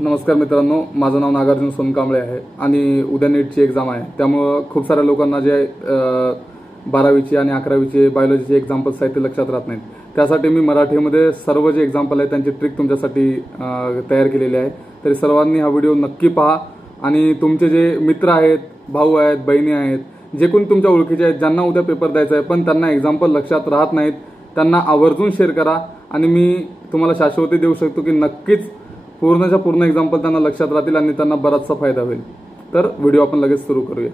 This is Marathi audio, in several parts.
नमस्कार मित्रांनो, माझं नाव नागार्जुन सोनकांबळे आहे आणि उद्या नीटची एक्झाम आहे. त्यामुळं खूप साऱ्या लोकांना जे 12वीची आणि 11वीची बायोलॉजीचे एक्झाम्पल्स आहेत ते लक्षात राहत नाहीत. त्यासाठी मी मराठीमध्ये सर्व जे एक्झाम्पल आहेत त्यांची ट्रिक तुमच्यासाठी तयार केलेली आहे. तरी सर्वांनी हा व्हिडिओ नक्की पहा आणि तुमचे जे मित्र आहेत, भाऊ आहेत, बहिणी आहेत, जे कोणी तुमच्या ओळखीचे आहेत ज्यांना उद्या पेपर द्यायचा आहे पण त्यांना एक्झाम्पल लक्षात राहत नाहीत, त्यांना आवर्जून शेअर करा. आणि मी तुम्हाला शाश्वती देऊ शकतो की नक्कीच पूर्णच्या पूर्ण एक्झाम्पल त्यांना लक्षात राहतील आणि त्यांना बराचसा फायदा होईल. तर व्हिडिओ आपण लगेच सुरू करूया.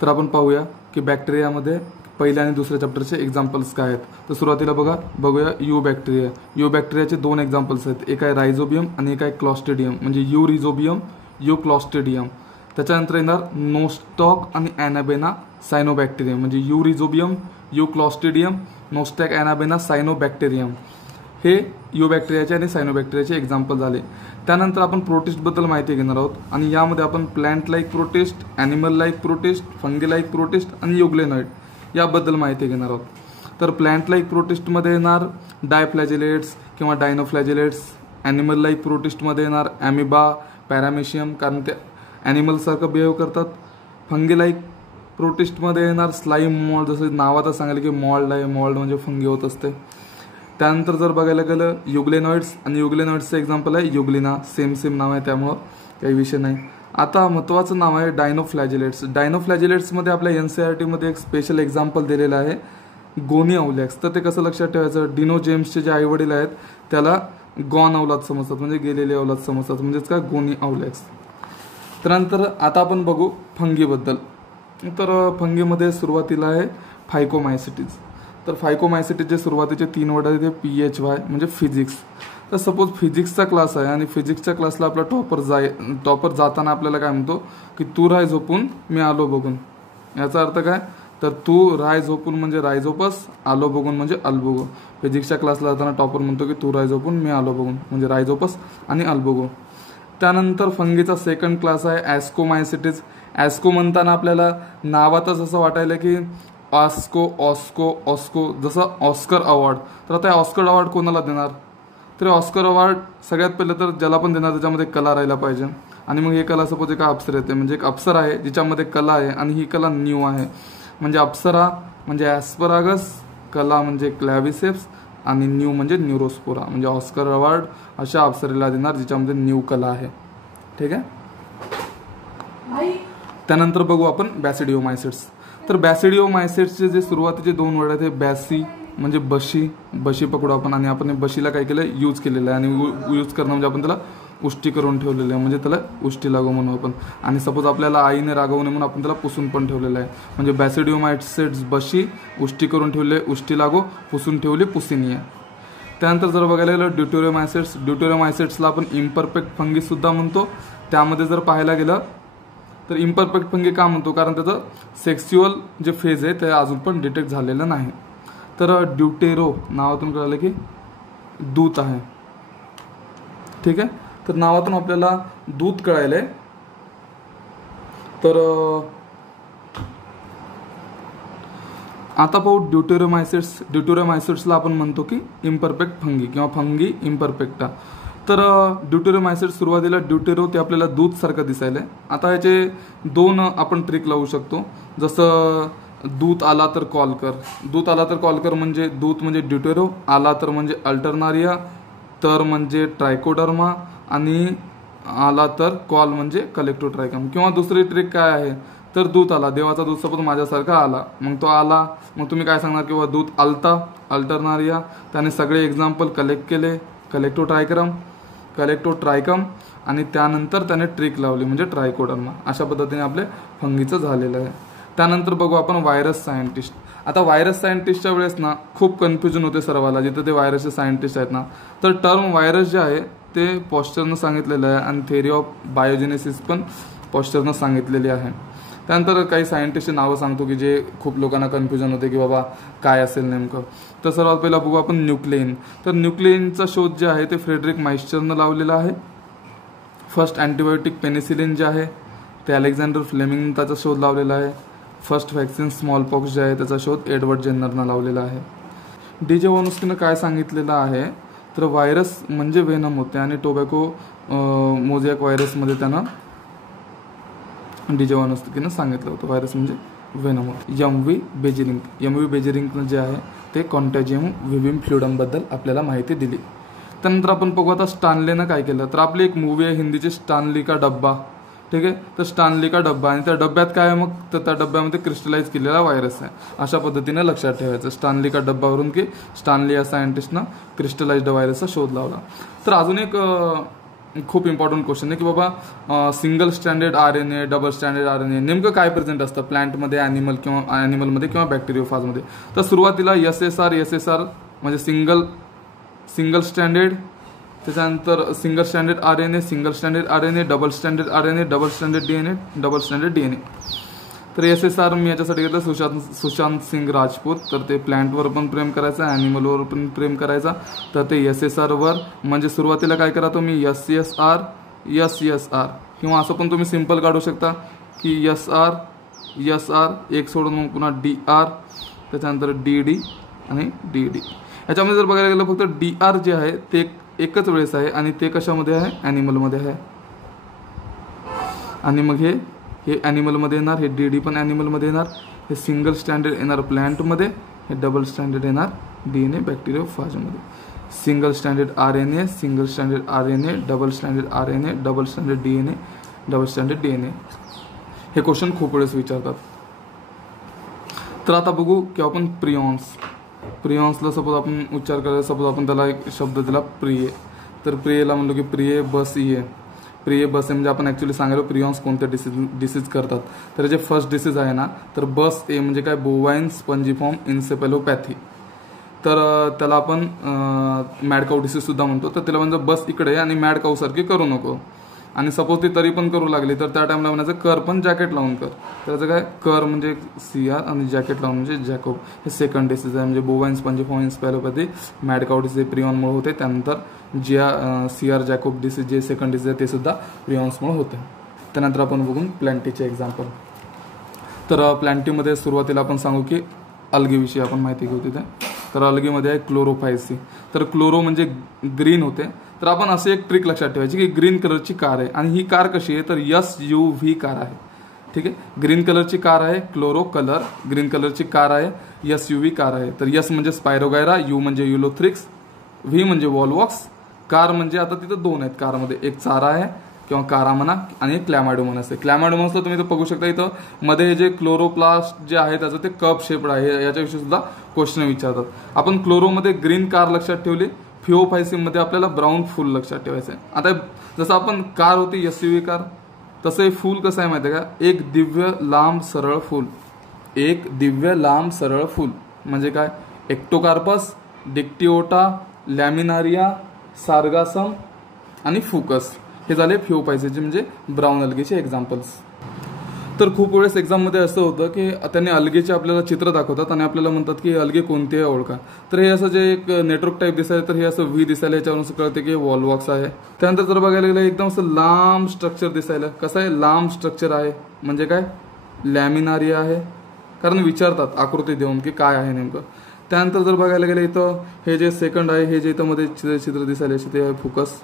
तर आपण पाहूया की बॅक्टेरियामध्ये पहिल्या आणि दुसऱ्या चॅप्टरचे एक्झाम्पल्स काय आहेत. तर सुरुवातीला बघूया यू बॅक्टेरिया. यू बॅक्टेरियाचे दोन एक्झाम्पल्स आहेत, एक आहे रायझोबियम आणि एक आहे क्लॉस्ट्रिडियम. म्हणजे यू रिझोबियम, यू क्लॉस्ट्रिडियम. त्याच्यानंतर येणार नोस्टॉक आणि ॲनाबेना सायनोबॅक्टेरियम. म्हणजे यू रिझोबियम, यू क्लॉस्ट्रिडियम, नोस्टॅक ॲनाबेना सायनोबॅक्टेरियम. हे यू बॅक्टेरियाचे आणि सायनोबॅक्टेरियाचे एक्झाम्पल झाले. त्यानंतर आपण प्रोटिस्टबद्दल माहिती घेणार आहोत आणि यामध्ये आपण plant like protist, animal like protist, fungi like protist आणि युग्लेनॉइड याबद्दल माहिती घेणार आहोत. तर प्लॅन्ट लाईक प्रोटिस्टमध्ये येणार डायफ्लॅजिलेट्स किंवा डायनोफ्लॅजिलेट्स. ॲनिमल लाईक प्रोटिस्टमध्ये येणार ॲमिबा, पॅरामेशियम, कारण ते ॲनिमलसारखं बिहेव करतात. फंगी लाईक प्रोटिस्टमध्ये येणार स्लाईम मॉल्ड, जसं नावातच सांगायला की मॉल्ड आहे, मॉल्ड म्हणजे फंगी होत असते. त्यानंतर जर बघायला गेलं युग्लेनॉइड्स, आणि युग्लेनॉइड्सचं एक्झाम्पल आहे युग्लिना. सेम नाव आहे त्यामुळं काही विषय नाही. आता महत्त्वाचं नाव आहे डायनोफ्लॅजिलेट्स. डायनोफ्लॅजिलेट्समध्ये आपल्या NCERTमध्ये एक स्पेशल एक्झाम्पल दिलेलं आहे गोनी अवलॅक्स. तर ते कसं लक्षात ठेवायचं, डिनो जेम्सचे जे आईवडील आहेत त्याला गॉन अवलाद समजतात, म्हणजे गेलेले अवलाद समजतात, म्हणजेच काय गोनी अवलॅक्स. त्यानंतर आता आपण बघू फंगीबद्दल. तर फंगीमध्ये सुरुवातीला आहे फायकोमायसिटीज. तर फायकोमायसिटीजचे सुरुवातीचे 3 वर्ड आहेत, PHY म्हणजे फिजिक्स. तर सपोज फिजिक्सचा क्लास आहे आणि फिजिक्सच्या क्लासला आपला टॉपर जाताना आपल्याला काय म्हणतो की तू राय झोपून मी आलो बघून. याचा अर्थ काय, तर तू राय झोपून म्हणजे रायझोपस, आलो बघून म्हणजे अल्बोगो. फिजिक्सच्या क्लासला जाताना टॉपर म्हणतो की तू राय झोपून मी आलो बघून म्हणजे रायझोपस आणि अल्बोगो. त्यानंतर फंगीचा सेकंड क्लास आहे ॲस्कोमायसिटीज. ॲस्को म्हणताना आपल्याला नावातच असं वाटायला की ऑस्को, जसं ऑस्कर अवॉर्ड. तर आता ऑस्कर अवॉर्ड कोणाला देणार, तर ऑस्कर अवॉर्ड सगळ्यात पहिलं तर ज्याला पण देणार त्याच्यामध्ये कला राहायला पाहिजे. आणि मग हे कला सपोज एका अप्सर येते, म्हणजे एक अप्सर आहे जिच्यामध्ये कला आहे आणि ही कला न्यू आहे. म्हणजे अप्सरा म्हणजे ॲस्परागस, कला म्हणजे क्लॅव्हिसेप्स आणि न्यू म्हणजे न्यूरोस्पोरा. म्हणजे ऑस्कर अवॉर्ड अशा अप्सरेला देणार जिच्यामध्ये न्यू कला आहे. ठीक आहे. त्यानंतर बघू आपण बॅसिडिओमायसिट्स. तर बॅसिडिओमायसिट्सचे जे सुरुवातीचे 2 वर्ड आहेत हे बॅसी म्हणजे बशी पकडू आपण, आणि आपण बशीला काय केलं यूज केलेलं आहे. आणि यूज करणं म्हणजे आपण त्याला उष्टी करून ठेवलेलं आहे, म्हणजे त्याला उष्टी लागू म्हणू आपण. आणि सपोज आपल्याला आईने रागवू नये म्हणून आपण त्याला पुसून पण ठेवलेलं आहे. म्हणजे बॅसिडिओमायसिट्स बशी, उष्टी करून ठेवले उष्टी लागो, पुसून ठेवली पुसिनी आहे. त्यानंतर जर बघायला गेलं ड्युटेरोमायसिट्सला आपण इम्परफेक्ट फंगी सुद्धा म्हणतो. त्यामध्ये जर पाहायला गेलं तर इम्परफेक्ट फंगी का म्हणतो, कारण त्याचं सेक्स्युअल जे फेज आहे ते अजून पण डिटेक्ट झालेलं नाही. तर ड्युटेरो नावातून कळालं की दूत आहे. ठीक आहे. तर नावातून आपल्याला दूत कळायलंय. तर आता पाहू ड्युटेरोमायसिट्सला आपण म्हणतो की इम्परफेक्ट फंगी किंवा फंगी इम्परफेक्टा. तर ड्युटेरोमायसिट्स सुरुवातीला ड्युटेरो ते आपल्याला दूध सारखं दिसायला. आता ह्याचे 2 आपण ट्रिक लावू शकतो. जसं दूत आला तर कॉल कर. दूत आला तर कॉल कर म्हणजे दूत म्हणजे ड्युटेरो, आला तर म्हणजे अल्टरनारिया, तर म्हणजे ट्रायकोडर्मा, आणि आला तर कॉल म्हणजे कलेक्टोट्रायकम. किंवा दुसरी ट्रिक काय आहे, तर दूत आला, देवाचा दूत सपोज माझ्यासारखा आला, मग तो आला, मग तुम्ही काय सांगणार किंवा दूत आलता अल्टरनारिया, त्याने सगळे एक्झाम्पल कलेक्ट केले, कलेक्टोट्रायकम, आणि त्यानंतर त्याने ट्रिक लावली म्हणजे ट्रायकोडर्मा. अशा पद्धतीने आपले फंगीचं झालेलं आहे. त्यानंतर बघू आपण व्हायरस सायंटिस्ट. आता व्हायरस सायंटिस्टच्या वेळेस ना खूप कन्फ्युजन होते सर्वाला, जिथं ते व्हायरसचे सायंटिस्ट आहेत ना. तर टर्म व्हायरस जे आहे ते पॉस्चरनं सांगितलेलं आहे आणि थेअरी ऑफ बायोजेनेसिस पण पॉस्चरनं सांगितलेली आहे. त्यानंतर काही सायंटिस्टची नावं सांगतो की जे खूप लोकांना कन्फ्युजन होते की बाबा काय असेल नेमकं. तर सर्वात पहिला बघू आपण न्यूक्लियन. तर न्यूक्लियनचा शोध जे आहे ते फ्रेडरिक माइस्चरनं लावलेला आहे. फर्स्ट अँटीबायोटिक पेनिसिलिन जे आहे ते अलेक्झांडर फ्लेमिंगनं त्याचा शोध लावलेला आहे. फर्स्ट व्हॅक्सिन स्मॉलपॉक्स जे आहे त्याचा शोध एडवर्ड जेन्नरनं लावलेला आहे. DJ वॉनस्कीनं काय सांगितलेलं आहे, तर व्हायरस म्हणजे व्हेनम होते आणि टोबॅको मोझॅक व्हायरसमध्ये त्यांना डी जे वानोस्कीनं सांगितलं होतं व्हायरस म्हणजे व्हेनम होतं. एम व्ही बेजेरिंगनं जे आहे ते कॉन्टॅजियम विविम फ्लुइडमबद्दल आपल्याला माहिती दिली. त्यानंतर आपण बघू आता स्टानलेनं काय केलं. तर आपली एक मूवी आहे हिंदीची स्टानली का डब्बा, ठीक आहे. तर स्टानली का डब्बा आणि त्या डब्यात काय आहे मग, तर त्या डब्यामध्ये क्रिस्टलाइज केलेला व्हायरस आहे. अशा पद्धतीने लक्षात ठेवायचं स्टानली का डब्बावरून की स्टानली या सायंटिस्टनं क्रिस्टलाइज्ड व्हायरसचा शोध लावला. तर अजून एक खूप इम्पॉर्टंट क्वेश्चन आहे की बाबा single standard RNA, double standard RNA नेमकं काय प्रेझेंट असतं प्लांटमध्ये, ॲनिमलमध्ये किंवा बॅक्टेरियोफाजमध्ये. तर सुरुवातीला SSR म्हणजे सिंगल स्टँडर्ड, त्याच्यानंतर single standard RNA, double standard RNA, double standard DNA. तर SSR मी याच्यासाठी घेतलं सुशांत सिंग राजपूत. तर ते प्लांटवर पण प्रेम करायचं, ॲनिमलवर पण प्रेम करायचा. तर ते SSRवर म्हणजे सुरुवातीला काय करा तुम्ही SSR किंवा असं पण तुम्ही सिम्पल काढू शकता की SR एक सोडून मग पुन्हा DR, त्याच्यानंतर DD आणि DD. याच्यामध्ये जर बघायला गेलं फक्त DR जे आहे ते एकच वेळेस आहे आणि ते कशामध्ये आहे, ॲनिमलमध्ये आहे. आणि मग हे ॲनिमलमध्ये येणार, हे DD पण ॲनिमलमध्ये येणार, हे सिंगल स्टँडर्ड येणार प्लांटमध्ये, हे डबल स्टँडर्ड येणार DNA बॅक्टेरियोफाजमध्ये. Single standard RNA, double standard RNA, double standard DNA. हे क्वेश्चन खूप वेळेस विचारतात. तर आता बघू की आपण प्रियॉन्सला सपोज आपण उच्चार करायला, सपोज आपण त्याला एक शब्द दिला प्रिय. तर प्रियला म्हणलो की प्रिय बस म्हणजे आपण ॲक्च्युली सांगायला प्रियॉन्स कोणत्या डिसीज करतात. तर जे फर्स्ट डिसीज आहे ना, तर बस ए म्हणजे काय, बोवाईन स्पंजिफॉर्म इन्सेफॅलोपॅथी. तर त्याला आपण मॅड काऊ डिसीज सुद्धा म्हणतो. तर त्याला म्हणजे बस इकडे आणि मॅड काऊ सारखी करू नको. आणि सपोज ती तरी पण करू लागली तर त्या टाइमला म्हणायचं कर पण जॅकेट लावून कर. त्याचं काय, कर म्हणजे CR आणि जॅकेट लावून म्हणजे जॅकोब. हे सेकंड डिसीज आहे म्हणजे बोवाईन स्पंजिफॉर्म इन्सेफॅलोपॅथी, मॅड काऊ डिसीज प्रियॉनमुळे होते. त्यानंतर CR जॅकोब डिसीज जे सेकंड डिसीज आहे ते सुद्धा प्रियॉन्समुळे होते. त्यानंतर आपण बघून प्लॅन्टीचे एक्झाम्पल. तर प्लॅन्टीमध्ये सुरुवातीला आपण सांगू की अल्गीविषयी आपण माहिती घेऊ तिथे. तर अल्गीमध्ये आहे क्लोरोफायसी. तर क्लोरो म्हणजे ग्रीन होते. तर आपण असे एक ट्रिक लक्षात ठेवायची की ग्रीन कलरची कार आहे आणि ही कार कशी आहे, तर SUV कार आहे. ठीक आहे, ग्रीन कलरची कार आहे, क्लोरो कलर, ग्रीन कलरची कार आहे, SUV कार आहे. तर S म्हणजे स्पायरोगायरा, U म्हणजे युलोथ्रिक्स, V म्हणजे वॉलवॉक्स, कार म्हणजे आता तिथं दोन आहेत कारमध्ये, एक चारा आहे किंवा कारा म्हणा आणि एक क्लॅमायडोमोनास आहे. क्लॅमायडोमोनासला तुम्ही इथं बघू शकता, इथं मध्ये जे क्लोरोप्लास्ट जे आहे त्याचं ते कप शेप्ड आहे. याच्याविषयी सुद्धा क्वेश्चन विचारतात. आपण क्लोरोमध्ये ग्रीन कार लक्षात ठेवली, फिओफायसिममध्ये आपल्याला ब्राऊन फुल लक्षात ठेवायचं आहे. आता जसं आपण कार होती SUV कार, तसं हे फूल कसं आहे माहिती आहे का, एक दिव्य लांब सरळ फूल. म्हणजे काय, एक्टोकार्पस, डिक्टिओटा, लॅमिनारिया, सार्गासम आणि फुकस. हे झाले फिओफायसीचे म्हणजे ब्राऊन अल्गेचे एक्झाम्पल्स. तर खूप वेळेस एक्झाममध्ये असं होतं की त्यांनी अल्गेचे आपल्याला चित्र दाखवतात आणि आपल्याला म्हणतात की अल्गे कोणते आहे ओळखा. तर हे असं जे एक नेटवर्क टाईप दिसायला, तर हे असं V दिसायला, याच्यावरून कळते की वॉलवॉक्स आहे. त्यानंतर जर बघायला गेलं एकदम असं लांब स्ट्रक्चर दिसायला, कसं आहे, लांब स्ट्रक्चर आहे म्हणजे काय, लॅमिनारिया आहे. कारण विचारतात आकृती देऊन की काय आहे नेमकं. त्यानंतर जर बघायला गेलं इथं हे जे सेकंड आहे, हे जे इथं मध्ये चित्र दिसायला ते आहे फुकस.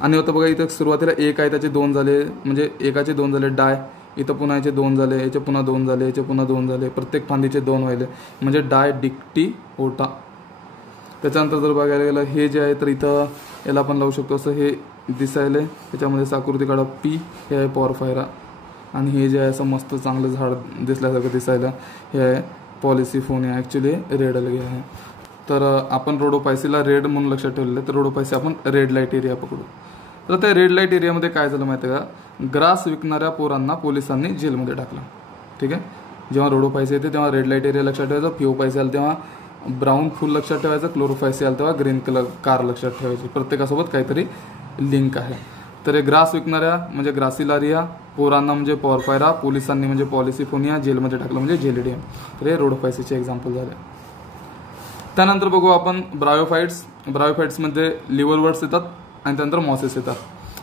आणि होतं बघा इथं सुरुवातीला एक आहे, त्याचे दोन झाले, म्हणजे एकाचे दोन झाले डाय, इथं पुन्हा याचे दोन झाले, याचे पुन्हा दोन झाले, याचे पुन्हा दोन झाले, प्रत्येक फांदीचे दोन व्हायले म्हणजे डाय डिक्टी ओटा. त्याच्यानंतर जर बघायला गेलं हे जे आहे, तर इथं याला आपण लावू शकतो असं हे दिसायले, त्याच्यामध्ये आकृती काढा P, हे आहे पॉरफायरा. आणि हे जे आहे असं मस्त चांगलं झाड दिसल्यासारखं दिसायला, हे आहे पॉलिसिफोनिया, ॲक्च्युली रेड अल्गे आहे. तर आपण रोडोपायसीला रेड म्हणून लक्षात ठेवलेलं आहे. तर रोडोपायसी आपण रेड लाईट एरिया पकडू. तर त्या रेड लाईट एरियामध्ये काय झालं माहिती आहे का, ग्रास विकणाऱ्या पोरांना पोलिसांनी जेलमध्ये टाकलं. ठीक आहे, जेव्हा रोडोपायसी येते तेव्हा रेड लाईट एरिया लक्षात ठेवायचा, फिओपायसी आलं तेव्हा ब्राऊन फुल लक्षात ठेवायचं, क्लोरोफायसी आलं तेव्हा ग्रीन कलर कार लक्षात ठेवायची. प्रत्येकासोबत काहीतरी लिंक आहे. तर हे ग्रास विकणाऱ्या म्हणजे ग्रासिलारिया, पोरांना म्हणजे पॉरफायरा, पोलिसांनी म्हणजे पॉलिसिफोनिया, जेलमध्ये टाकलं म्हणजे जेलिडियम. तर हे रोडोपायसीचे एक्झाम्पल झाले. त्यानंतर बघू आपण ब्रायोफाइट्समध्ये लिव्हरवर्ड्स येतात आणि त्यानंतर मॉसेस येतात.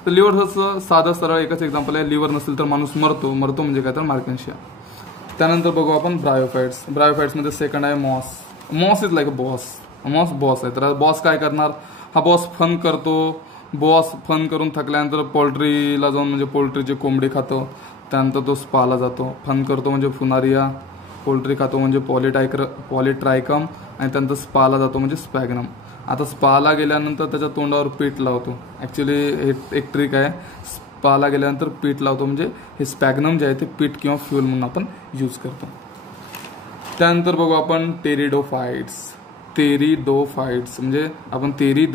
तर लिव्हरचं साधं सरळ एकच एक्झाम्पल आहे, लिव्हर नसेल तर माणूस मरतो म्हणजे काय, तर मार्केन्शिया. त्यानंतर बघू आपण ब्रायोफाइट्समध्ये सेकंड आहे moss is like a boss आहे. तर बॉस काय करणार, हा बॉस फन करतो. बॉस फन करून थकल्यानंतर पोल्ट्रीला जाऊन म्हणजे पोल्ट्रीची कोंबडी खातो. त्यानंतर तो स्पाला जातो. फन करतो म्हणजे फुनारिया. पोल्ट्री खातो म्हणजे पॉलिट्रायकम. आणि त्यानंतर स्पाला जातो म्हणजे स्पॅग्नम. आता स्पाला गेल्यानंतर त्याच्या तोंडावर पीठ लावतो. ॲक्च्युली हे एक ट्रिक आहे. स्पाला गेल्यानंतर पीठ लावतो म्हणजे हे स्पॅग्नम जे आहे ते पीठ किंवा फ्युल म्हणून आपण यूज करतो. त्यानंतर बघू आपण टेरिडोफाइट्स. टेरिडोफाइट्स म्हणजे आपण तेरी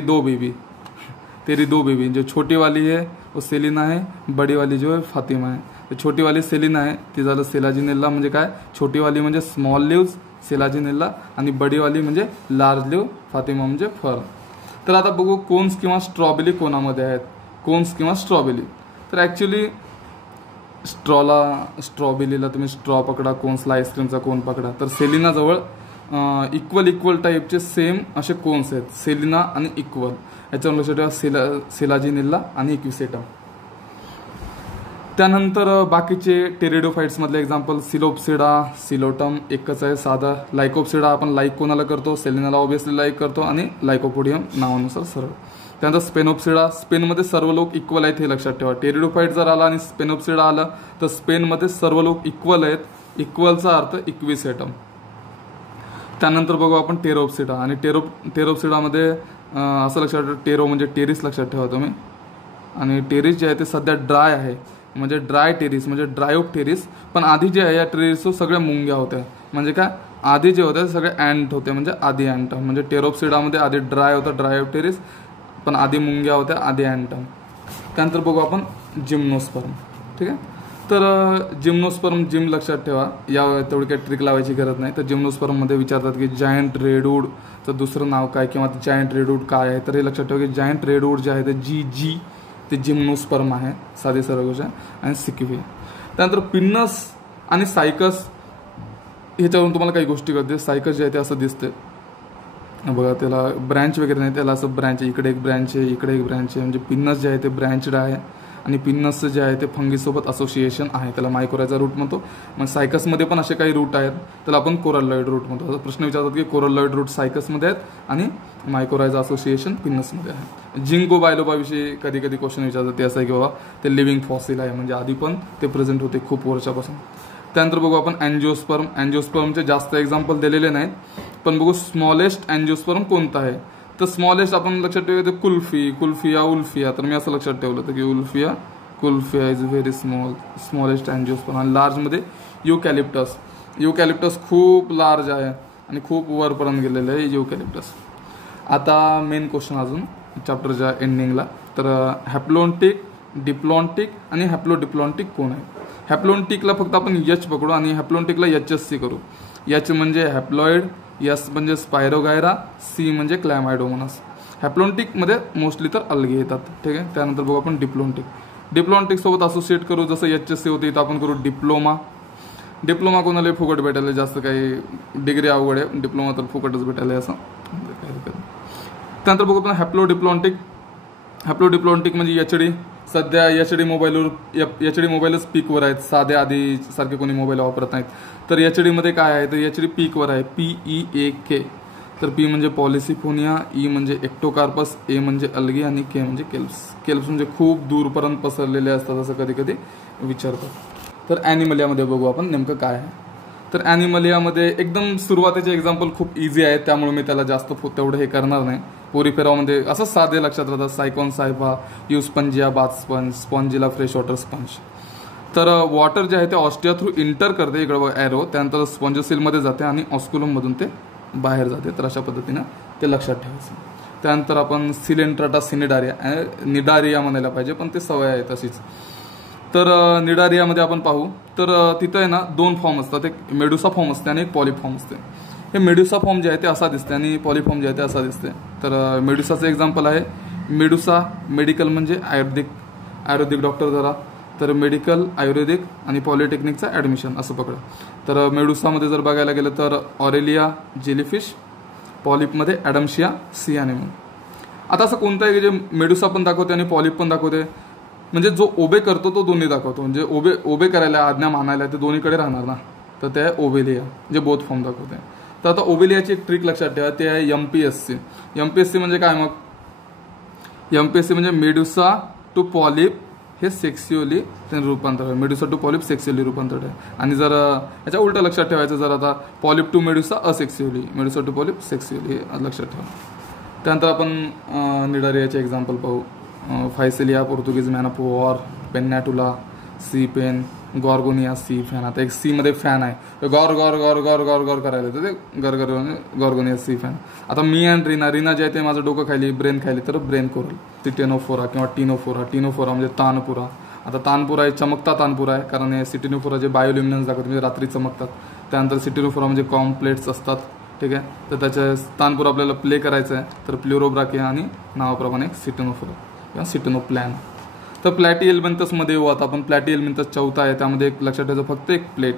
दो बेबी जो छोटी वाली है वो सेलिना है. बड़ी वाली जो है फातिमा है. तो छोटी वाली सेलिना आहे ती झालं सेलाजिनेल्ला म्हणजे काय, छोटी वाली म्हणजे स्मॉल लिव्ज सेलाजिनेल्ला आणि बडी वाली म्हणजे लार्ज लिव्ह फातिमा म्हणजे फर. तर आता बघू कोन्स किंवा स्ट्रॉबेरी कोणामध्ये आहेत. कोन्स किंवा स्ट्रॉबेरी. तर ॲक्च्युली स्ट्रॉबेरीला तुम्ही स्ट्रॉ पकडा, कोन्सला आईस्क्रीमचा कोन पकडा. तर सेलिनाजवळ इक्वल टाईपचे सेम असे कोन्स आहेत. सेलिना आणि इक्वल याच्यावर लक्षात ठेवा. सेलाजिनेल्ला आणि इक्विसेटम. त्यानंतर बाकीचे टेरिडोफाइट्स मधले एक्झाम्पल सिलोप्सिडा, सिलोटम एकच आहे साधा. लायकोप्सिडा आपण लाईक कोणाला करतो, सेलिनाला ऑब्विसली लाईक करतो आणि लायकोपोडियम नावानुसार सरळ. त्यानंतर स्पेनोप्सिडा. स्पेनमध्ये सर्व लोक इक्वल आहेत हे लक्षात ठेवा. टेरिडोफाइट जर आला आणि स्पेनोप्सिडा आलं तर स्पेनमध्ये सर्व लोक इक्वल आहेत. इक्वलचा अर्थ इक्विसेटम. त्यानंतर बघू आपण टेरोप्सिडा. आणि टेरोप्सिडामध्ये असं लक्षात ठेवा, टेरो म्हणजे टेरिस लक्षात ठेवा तुम्ही. आणि टेरिस जे आहे ते सध्या ड्राय आहे म्हणजे ड्राय टेरिस म्हणजे ड्रायोक टेरिस. पण आधी जे आहे या टेरिसवर सगळ्या मुंग्या होत्या. म्हणजे काय, आधी जे होते सगळे अँट होते म्हणजे आधी अँटम. म्हणजे टेरोप्सिडामध्ये आधी ड्राय होतं ड्रायोक टेरिस, पण आधी मुंग्या होत्या आधी अँटम. त्यानंतर बघू आपण जिम्नोस्पर्म. ठीक आहे. तर जिम्नोस्पर्म लक्षात ठेवा. या तेवढी काही ट्रिक लावायची गरज नाही. तर जिम्नोस्पर्ममध्ये विचारतात की जायंट रेडवूडचं दुसरं नाव काय किंवा जायंट रेडवूड काय आहे. तर हे लक्षात ठेवा की जायंट रेडवूड जे आहे ते जी ते जिम्नोस्पर्म आहे साधी सरळ गोष्ट. आणि सिक्वी. त्यानंतर पिन्नस आणि सायकस ह्याच्यावरून तुम्हाला काही गोष्टी कळते. सायकस जे आहे ते असं दिसते बघा, त्याला ब्रँच वगैरे नाही, त्याला असं ब्रँच आहे. इकडे एक ब्रँच आहे, इकडे एक ब्रँच आहे. म्हणजे पिन्नस जे आहे ते ब्रँचड आहे. आणि पिन्नस जे आहे ते फंगीसोबत असोसिएशन आहे, त्याला मायकोरायझा रूट म्हणतो. मग सायकसमध्ये पण असे काही रूट आहेत, त्याला आपण कोरलॉइड रूट म्हणतो. आता प्रश्न विचारतात की कोरलॉइड रूट सायकसमध्ये आहेत आणि मायकोरायझा असोसिएशन पिन्नसमध्ये आहे. जिंको बायलोबाविषयी कधी कधी क्वेश्चन विचारतात. ते असं आहे की बाबा ते लिव्हिंग फॉसिल आहे, म्हणजे आधी पण ते प्रेझेंट होते खूप वर्षापासून. त्यानंतर बघू आपण अँजिओस्पर्म. अँजिओस्पर्मचे जास्त एक्झाम्पल दिलेले नाहीत, पण बघू स्मॉलेस्ट अँजिओस्पर्म कोणता आहे. तर स्मॉलेस्ट आपण लक्षात ठेवूया कुल्फिया उल्फिया. तर मी असं लक्षात ठेवलं होतं की कुल्फिया इज व्हेरी स्मॉलेस्ट अँजिओस्पर्म. आणि लार्जमध्ये युकॅलिप्टस खूप लार्ज आहे आणि खूप वरपर्यंत गेलेलं आहे युकॅलिप्टस. आता मेन क्वेश्चन अजून चॅप्टरच्या एंडिंगला. तर हॅप्लोन्टिक, डिप्लॉन्टिक आणि हॅप्लोडिप्लॉन्टिक कोण आहे. हॅप्लोन्टिकला फक्त आपण एच पकडू आणि हॅप्लोन्टिकला HSC करू. एच म्हणजे हॅप्लॉइड, एस म्हणजे स्पायरोगायरा, सी म्हणजे क्लॅमायडोमोनास. हॅप्लोन्टिकमध्ये मोस्टली तर अलगे येतात. ठीक आहे. त्यानंतर बघू आपण डिप्लॉन्टिक सोबत असोसिएट करू. जसं HSC होती तर आपण करू डिप्लोमा कोणाला फुकट भेटायला, जास्त काही डिग्री अवघड आहे, डिप्लोमा तर फुकटच भेटायला असं. त्यानंतर बघू आपण हॅप्लोडिप्लॉन्टिक म्हणजे HD. सध्या HD मोबाईलच पीकवर आहेत. साधे आधी सारखे कोणी मोबाईल वापरत नाहीत. तर HD मध्ये काय आहे, तर HD पीकवर आहे. PEAK. तर P म्हणजे पॉलिसिफोनिया, E म्हणजे एक्टोकार्पस, A म्हणजे अल्गी आणि K म्हणजे केल्प्स म्हणजे खूप दूरपर्यंत पसरलेले असतात असं कधी कधी विचारतात. तर ॲनिमलियामध्ये बघू आपण नेमकं काय आहे. तर ॲनिमलियामध्ये एकदम सुरुवातीचे एक्झाम्पल खूप इझी आहेत, त्यामुळे मी त्याला जास्त तेवढं हे करणार नाही. पोरीफेरामध्ये असं साधे लक्षात राहतात. Sycon Scypha, Euspongia bath sponge, Spongilla fresh water sponge. तर वॉटर जे आहे ते ऑस्टिया थ्रू इंटर करते, इकडे ॲरो. त्यानंतर स्पॉन्जोसिलमध्ये जाते आणि ऑस्क्युलममधून ते बाहेर जाते. तर अशा पद्धतीनं ते लक्षात ठेवायचं. त्यानंतर आपण सिलेंट्राटा निडारिया म्हणायला पाहिजे, पण ते सवय आहे तशीच. तर निडारियामध्ये आपण पाहू तर तिथं आहे ना 2 फॉर्म असतात. एक मेडुसा फॉर्म असते आणि एक पॉलिप फॉर्म असते. हे मेडुसा फॉर्म जे आहे ते असा दिसते आणि पॉलिप फॉर्म जे आहे ते असा दिसते. तर मेडुसाचं एक्झाम्पल आहे मेडुसा. मेडिकल म्हणजे आयुर्वेदिक डॉक्टर जरा. तर मेडिकल, आयुर्वेदिक आणि पॉलिटेक्निकचा ॲडमिशन असं पकडा. तर मेडुसामध्ये जर बघायला गेलं तर ऑरेलिया जेलीफिश, पॉलिपमध्ये ॲडम्शिया सी ॲनिमल. आता असं कोणतं आहे की जे मेडुसा पण दाखवते आणि पॉलिप पण दाखवते. म्हणजे जो ओबे करतो तो दोन्ही दाखवतो. म्हणजे ओबे करायला, आज्ञा मानायला ते दोन्हीकडे राहणार ना. तर ते ओबेलिया जे बोथ फॉर्म दाखवते. तर आता ओबेलियाची एक ट्रिक लक्षात ठेवा, ते आहे MPSC. MPSC म्हणजे काय मग? MPSC म्हणजे मेडुसा टू पॉलिप हे सेक्स्युअली रूपांतर आहे. मेडुसा टू पॉलिप सेक्स्युअली रूपांतर आहे. आणि जर याच्या उलट लक्षात ठेवायचं, जर आता polyp to medusa asexually, medusa to polyp sexually हे लक्षात ठेवा. त्यानंतर आपण निडारियाचे एक्झाम्पल पाहू. Physalia Portuguese man of war, Pennatula sea pen, Gorgonia sea fan. आता एक सी मध्ये फॅन आहे, गॉर गॉर गॉर गॉर गॉर गॉर करायला येतं, ते गरगर गॉर्गोनिया सी फॅन. आता मी अँड रीना जे आहे ते माझं डोकं खायली, ब्रेन खायली, तर ब्रेन कोरल. ती टेनोफोरा किंवा टिनोफोरा म्हणजे तानपुरा. आता तानपुरा आहे चमकता तानपुरा आहे, कारण हे सिटिनोफोरा जे बायोल्युमिनन्स दाखवतात म्हणजे रात्री चमकतात. त्यानंतर सिटिनोफोरा म्हणजे कॉम्प्लेट्स असतात, ठीक आहे. तर त्याच्या तानपुरा आपल्याला प्ले करायचं आहे, तर प्ल्युरोब्राकिया आणि नावाप्रमाणे सिटिनोफोरा किंवा सिटिनोप्लॅन. तर प्लॅटी एलिमेंटसमध्ये येऊ. आता आपण प्लॅटी एलिमेंटस चौथा आहे, त्यामध्ये एक लक्षात ठेवायचं फक्त एक प्लेट.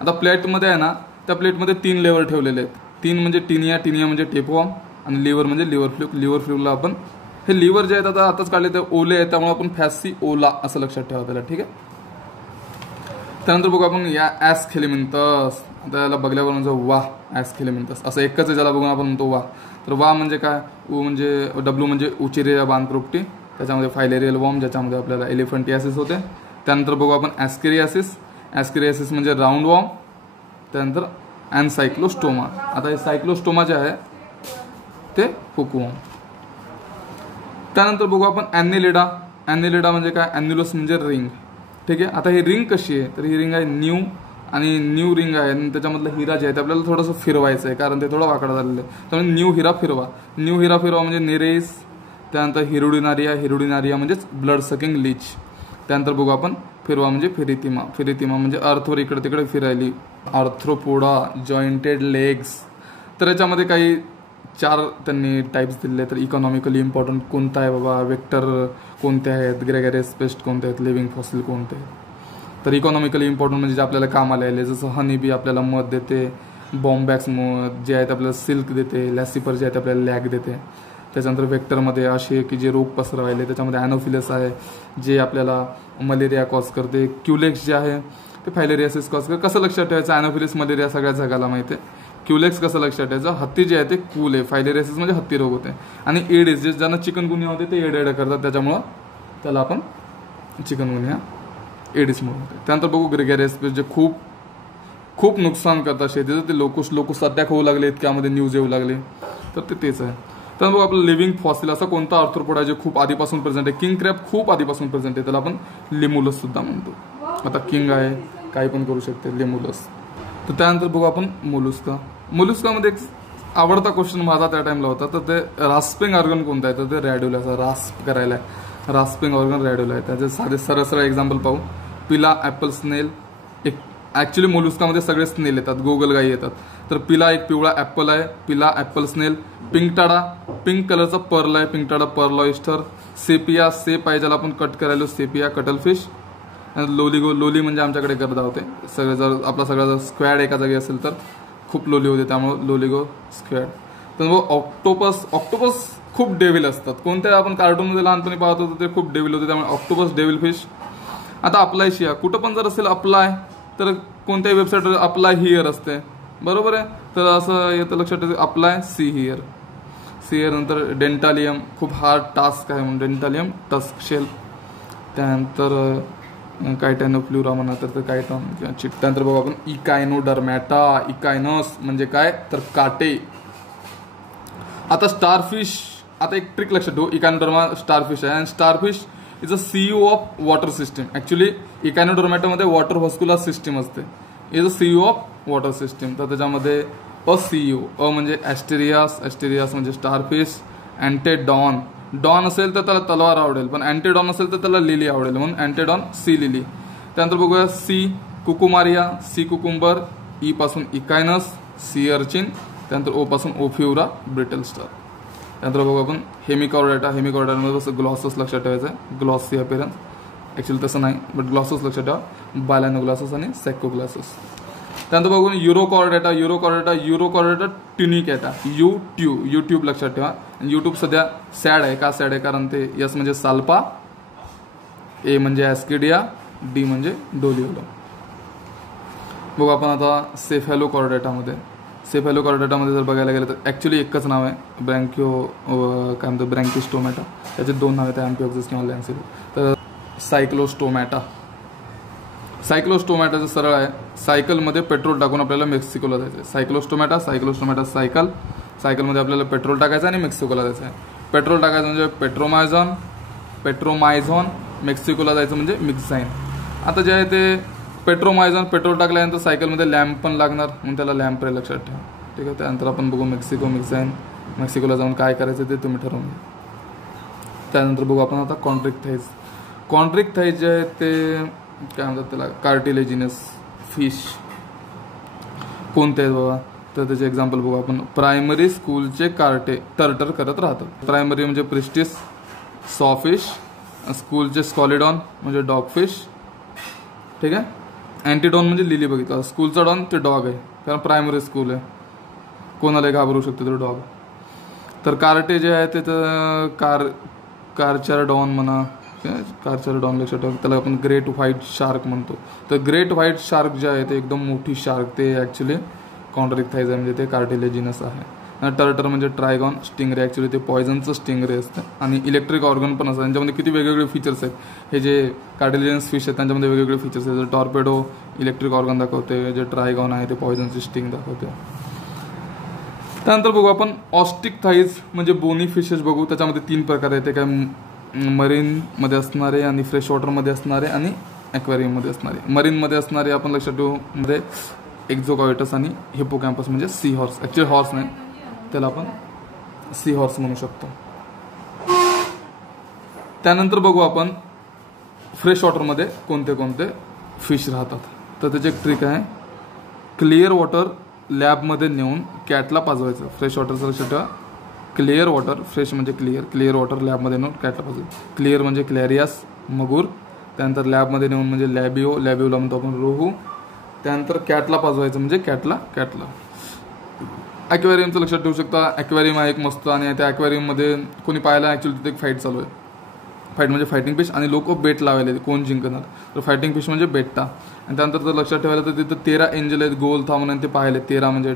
आता प्लेटमध्ये आहे ना, त्या प्लेटमध्ये 3 लेवर ठेवलेले आहेत. 3 म्हणजे टिनिया म्हणजे टेपवॉर्म, आणि लिव्हर म्हणजे लिव्हर फ्लूला आपण हे लिव्हर जे आहेत आताच काढले ते ओले आहेत, त्यामुळे आपण फॅसी ओला असं लक्षात ठेवा त्याला, ठीक आहे. त्यानंतर बघू आपण या ॲस्केलिमेंटस. आता याला बघल्यावर म्हणजे वा ॲस्केलिमेंटस असं एकच आहे, ज्याला बघून आपण म्हणतो वा. तर वा म्हणजे काय? U म्हणजे W म्हणजे उचिरिया बांधक्रोप्टी, त्याच्यामध्ये फायलेरियल वॉर्म, ज्याच्यामध्ये आपल्याला एलिफंटियासिस होते. त्यानंतर बघू आपण ॲस्केरियासिस म्हणजे राऊंड वॉर्म. त्यानंतर अँसायक्लोस्टोमा. आता हे सायक्लोस्टोमा जे आहे ते हुकवॉर्म. त्यानंतर बघू आपण ॲनिलिडा म्हणजे काय? ॲन्युलस म्हणजे रिंग, ठीक आहे. आता ही रिंग कशी आहे? तर ही रिंग आहे न्यू रिंग आहे, आणि त्याच्यामधलं हिरा जे आहे ते आपल्याला थोडंसं फिरवायचं आहे, कारण ते थोडं वाकडं झालेलं आहे. त्यामुळे न्यू हिरा फिरवा म्हणजे नेरेस. त्यानंतर हिरुडिनारिया म्हणजेच ब्लड सकिंग लीच. त्यानंतर बघू आपण फिरवा म्हणजे फेरितिमा म्हणजे अर्थवर इकडे तिकडे फिरायली. Arthropoda, जॉईंटेड legs. तर याच्यामध्ये काही 4 त्यांनी टाईप्स दिले. तर इकॉनॉमिकली इम्पॉर्टंट कोणता आहे बाबा, वेक्टर कोणते आहेत, ग्रेगरियस पेस्ट कोणते आहेत, लिव्हिंग फॉसिल कोणते आहेत. तर इकॉनॉमिकली इम्पॉर्टंट म्हणजे जे आपल्याला कामाला आले, जसं हनी बी आपल्याला मध देते, बॉम्बॅक्स जे आहेत आपल्याला सिल्क देते, लॅसिपर जे आहेत आपल्याला लॅग देते. त्याच्यानंतर वेक्टरमध्ये असे की जे रोग पसरवायले, त्याच्यामध्ये ॲनोफिलस आहे जे आपल्याला मलेरिया कॉज करते. क्युलेक्स जे आहे ते फायलेरियासिस कॉज करते. कसं लक्षात ठेवायचं? ॲनोफिलस मलेरिया सगळ्या जगाला माहिती आहे. क्युलेक्स कसं लक्षात ठेवायचं? हत्ती जे आहे ते कूल आहे, फायलेरियासिस म्हणजे हत्ती रोग होते. आणि एडिस जे ज्यांना चिकनगुनिया होते ते एड करतात, त्याच्यामुळं त्याला आपण चिकनगुनिया एडिसमुळे होते. त्यानंतर बघू ग्रेगरियस पेस्ट जे खूप नुकसान करतात शेतीचं, ते लोकस अटॅक होऊ लागले, इतक्यामध्ये न्यूज येऊ लागले, तर तेच आहे. त्यानंतर बघू आपलं लिव्हिंग फॉसिल. असा कोणता आर्थ्रोपोडा जे खूप आधीपासून प्रेझेंट आहे? किंग क्रॅब खूप आधीपासून प्रेझेंट आहे, त्याला आपण लिमुलस सुद्धा म्हणतो. आता किंग आहे, काही पण करू शकते, लिमुलस. तर त्यानंतर बघू आपण मोलुस्कामध्ये एक आवडता क्वेश्चन माझा त्या टाइमला होता, तर ते रास्पिंग ऑर्गन कोणता आहे? तर ते रॅड्युलाचा रास्प करायला आहे, रास्पिंग ऑर्गन रॅड्युला आहे. त्याचे साधे सरळ एक्झाम्पल पाहू. पिला ॲपल स्नेल. एक ॲक्च्युली मोलुस्कामध्ये सगळे स्नेल येतात, गोगलगाई येतात. तर पिला एक पिवळा ॲपल आहे, पिला ॲपल स्नेल. पिंकटाडा पिंक कलरचा पर्ल आहे, पिंकटाडा पर्ल ऑयस्टर. सेपिया सेप आहे, ज्याला आपण कट करायला सेपिया कटलफिश. लोली म्हणजे आमच्याकडे गर्दा होते सगळे, जर आपला सगळा जर स्क्वॅड एका जागी असेल तर खूप लोली होते, त्यामुळे लोलिगो स्क्वॅड. तर मग ऑक्टोपस खूप डेव्हिल असतात. कोणत्या आपण कार्टूनमध्ये लहानपणी पाहत होतो ते खूप डेव्हिल होते, त्यामुळे ऑक्टोपस डेव्हिल फिश. आता अप्लायशिया कुठं पण जर असेल अप्लाय, तर कोणत्याही वेबसाईटवर अप्लाय हिअर असते, बरोबर आहे. तर असं येतं लक्षात ठेवायचं, अप्लाय सी हिअर. नंतर डेंटालियम खूप हार्ड टास्क आहे म्हणून डेंटालियम टस्क शेल. त्यानंतर कायटॅनोफ्लुरा म्हणा तर कायटॉन किंवा चिट. त्यानंतर बघू आपण इकायनोडर्मॅटा. इकायनस म्हणजे काय? तर काटे. आता स्टारफिश. आता एक ट्रिक लक्षात ठेवू, इकायनोडर्मा स्टारफिश आहे, आणि स्टारफिश इज अ सीयू ऑफ वॉटर सिस्टीम. ॲक्च्युली इकायनोडर्मॅटामध्ये वॉटर व्हस्क्युलर सिस्टीम असते, इज अ सीयू ऑफ वॉटर सिस्टीम. तर त्याच्यामध्ये सीयू म्हणजे ॲस्टेरियास म्हणजे स्टारफिश. अँटेडॉन असेल तर त्याला तलवार आवडेल, पण अँटेडॉन असेल तर त्याला लिली आवडेल, म्हणून अँटेडॉन सी लिली. त्यानंतर बघूया सी कुकुमारिया, सी कुकुंबर. ई पासून इकायनस, सी अर्चिन. त्यानंतर ओ पासून ओफ्युरा ब्रिटल स्टार. त्यानंतर बघू आपण हेमिकॉर्डेटामध्ये जसं ग्लॉसस लक्षात ठेवायचं आहे, ग्लॉसी अपिअरन्स. ॲक्च्युली तसं नाही, बट ग्लॉसस लक्षात ठेवा, बायलॅनोग्लॉसस आणि सॅकोग्लॉसस. त्यानंतर बघून युरोकॉर्डेटा ट्युनिकॅटा. यूट्यूब लक्षात ठेवा. यूट्यूब सध्या सॅड आहे. का सॅड आहे? कारण ते एस म्हणजे साल्पा, ए म्हणजे ॲस्किडिया, डी म्हणजे डोलिओलो. बघू आपण आता सेफॅलोकॉर्डेटामध्ये. सेफॅलोकॉर्डेटामध्ये जर बघायला गेलं तर ॲक्च्युली एकच नाव आहे, काय म्हणतो ब्रँकिस्टोमॅटा. त्याचे 2 नाव आहेत, अँफिऑक्सिस किंवा लॅन्सिल. तर सायक्लोस्टोमॅटाचं सरळ आहे, सायकलमध्ये पेट्रोल टाकून आपल्याला मेक्सिकोला जायचं आहे. सायक्लोस्टोमॅटा सायकलमध्ये आपल्याला पेट्रोल टाकायचं आणि मेक्सिकोला जायचं आहे. पेट्रोल टाकायचं म्हणजे पेट्रोमायझॉन, मेक्सिकोला जायचं म्हणजे मिक्झाईन. आता जे आहे ते पेट्रोल टाकल्यानंतर सायकलमध्ये लॅम्प पण लागणार, म्हणून त्याला लॅम्प रे लक्षात ठेवा. ठीक आहे. त्यानंतर आपण बघू मिक्झाईन. मेक्सिकोला जाऊन काय करायचं ते तुम्ही ठरवून घ्या. त्यानंतर बघू आपण आता कॉन्ट्रिक थाईज जे आहे ते काय म्हणतात त्याला, कार्टिलेजिनस फिश कोणते आहेत बाबा, तर त्याचे एक्झाम्पल बघू आपण. प्रायमरी स्कूलचे कार्टे टर्टर करत राहतात. प्रायमरी म्हणजे प्रिस्टिस, सॉफिश. स्कूलचे स्कॉलिडॉन म्हणजे डॉगफिश. ठीक आहे. अँटीडॉन म्हणजे लिली बघितलं. स्कूलचा डॉन ते डॉग आहे, कारण प्रायमरी स्कूल आहे, कोणालाही घाबरू शकतो तो डॉग. तर कार्टे जे आहे ते कारचरडॉन म्हणा, कारचरडॉन लक्षात ठेवा. त्याला आपण ग्रेट व्हाईट शार्क म्हणतो. तर ग्रेट व्हाईट शार्क जे आहे ते एकदम मोठी शार्क, ते ॲक्च्युली कॉन्ट्रिक थाईज आहे, म्हणजे ते कार्टिलेजिनस आहे. आणि टर्टर म्हणजे ट्रायगॉन, स्टिंगरे ॲक्च्युली ते पॉयझनचं स्टिंगरे असतं. आणि इलेक्ट्रिक ऑर्गन पण असतं. त्यांच्यामध्ये किती वेगवेगळे फीचर्स आहेत. हे जे कार्टिलेजिनस फिश आहेत त्यांच्यामध्ये वेगवेगळे फीचर्स आहेत. जर टॉर्पेडो इलेक्ट्रिक ऑर्गन दाखवते, जे ट्रायगॉन आहे ते पॉयझनची स्टिंग दाखवते. त्यानंतर बघू आपण ऑस्टिक थाईज म्हणजे बोनी फिशेस बघू. त्याच्यामध्ये 3 प्रकार आहेत. ते काय मरीनमध्ये असणारे आणि फ्रेश वॉटरमध्ये असणारे आणि ॲक्वेरियममध्ये असणारे. मरीनमध्ये असणारे आपण लक्षात ठेवू मध्ये एक्झोकॉयटस आणि हिपोकॅम्पस म्हणजे सी हॉर्स. ॲक्च्युअली हॉर्स नाही, त्याला आपण सी हॉर्स म्हणू शकतो. त्यानंतर बघू आपण फ्रेश वॉटरमध्ये कोणते कोणते फिश राहतात. तर त्याची एक ट्रिक आहे, क्लिअर वॉटर लॅबमध्ये नेऊन कॅटला पाजवायचं. फ्रेश वॉटरचं लक्षात ठेवा. क्लिअर वॉटर, फ्रेश म्हणजे क्लिअर वॉटर लॅबमध्ये नेऊन कॅटला पाजवायचं. क्लिअर म्हणजे क्लॅरियास मगूर. त्यानंतर लॅबमध्ये नेऊन म्हणजे लॅबिओला म्हणतो आपण रोहू. त्यानंतर कॅटला पाजवायचं म्हणजे कॅटला. ॲक्वेरियमचं लक्षात ठेवू शकता. ॲक्वेरियम आहे एक मस्त, आणि त्या ॲक्वेरियममध्ये कोणी पाहायला ॲक्च्युली तिथे एक फाईट चालू आहे. फाईट म्हणजे फायटिंग फिश, आणि लोक बेट लावायला कोण जिंकणार. तर फायटिंग फिश म्हणजे बेट्टा. आणि त्यानंतर जर लक्षात ठेवायला तर तिथं 13 एंजल आहेत गोल थांबून, आणि ते पाहिले 13 म्हणजे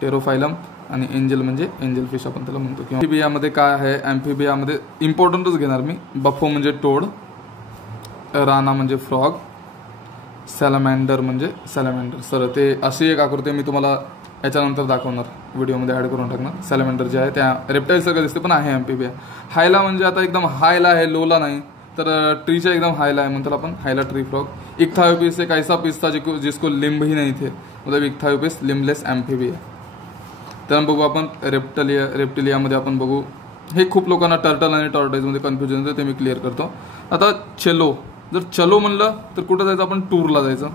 टेरोफायलम, आणि एंजल म्हणजे एंजल फिश आपण त्याला म्हणतो. किंवा ॲम्फिबियामध्ये काय आहे, ॲम्फिबियामध्ये इम्पॉर्टंटच घेणार मी. बफो म्हणजे टोड, राना म्हणजे फ्रॉग, सॅलमँडर म्हणजे सॅलमँडर. सर ते अशी एक आकृती मी तुम्हाला याच्यानंतर दाखवणार, व्हिडिओमध्ये ॲड करून टाकणार. सॅलमँडर जे आहे त्या रेप्टाईल सगळं दिसते, पण आहे ॲम्फिबिया. हायला म्हणजे आता एकदम हायला आहे, लोला नाही. तर ट्रीच्या एकदम हायला आहे म्हणतो आपण हायला ट्री फ्रॉग. इक्थायोपिस एक ऐसा पीस था जिसको लिंब ही नहीं थे, मतलब इक्थायोपिस लिम्बलेस ॲम्फिबिया. त्यानंतर बघू आपण रेप्टिलियामध्ये आपण बघू. हे खूप लोकांना टर्टल आणि टॉर्टाईजमध्ये कन्फ्युजन होतं, ते मी क्लिअर करतो. आता जर चलो म्हणलं तर कुठं जायचं आपण, टूरला जायचं.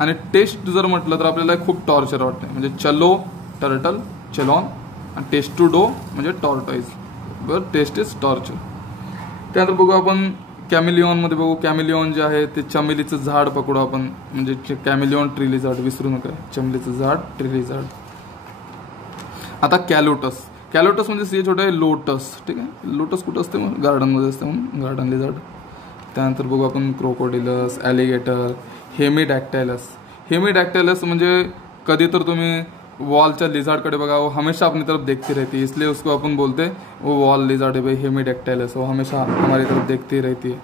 आणि टेस्ट जर म्हटलं तर आपल्याला खूप टॉर्चर वाटतं. म्हणजे चलो टर्टल, चेलॉन, आणि टेस्ट टू डो म्हणजे टॉर्टाईज. बरं, टेस्ट इज टॉर्चर. त्यानंतर बघू आपण कॅमिलिओनमध्ये बघू. कॅमिलिओन जे आहे ते चमेलीचं झाड पकडू आपण, म्हणजे कॅमिलिओन ट्रिली झाड विसरू नका. चमेलीचं झाड, ट्रिली झाड. आता कॅलोटस म्हणजे सी छोटं आहे लोटस. ठीक आहे. लोटस कुठं असते मग, गार्डनमध्ये असते म्हणून गार्डन लिझार्ड. त्यानंतर बघू आपण क्रोकोडिलस, ॲलिगेटर, हेमिडॅक्टायलस म्हणजे कधी तर तुम्ही वॉलच्या लिझार्डकडे बघा, वो हमेशा अपनी तरफ देखती रहती है, इसलिए उसको अपन बोलते वो वॉल लिझार्ड है भाई, हेमिडॅक्टायलस, वो हमेशा हमारी तरफ देखती रहती है.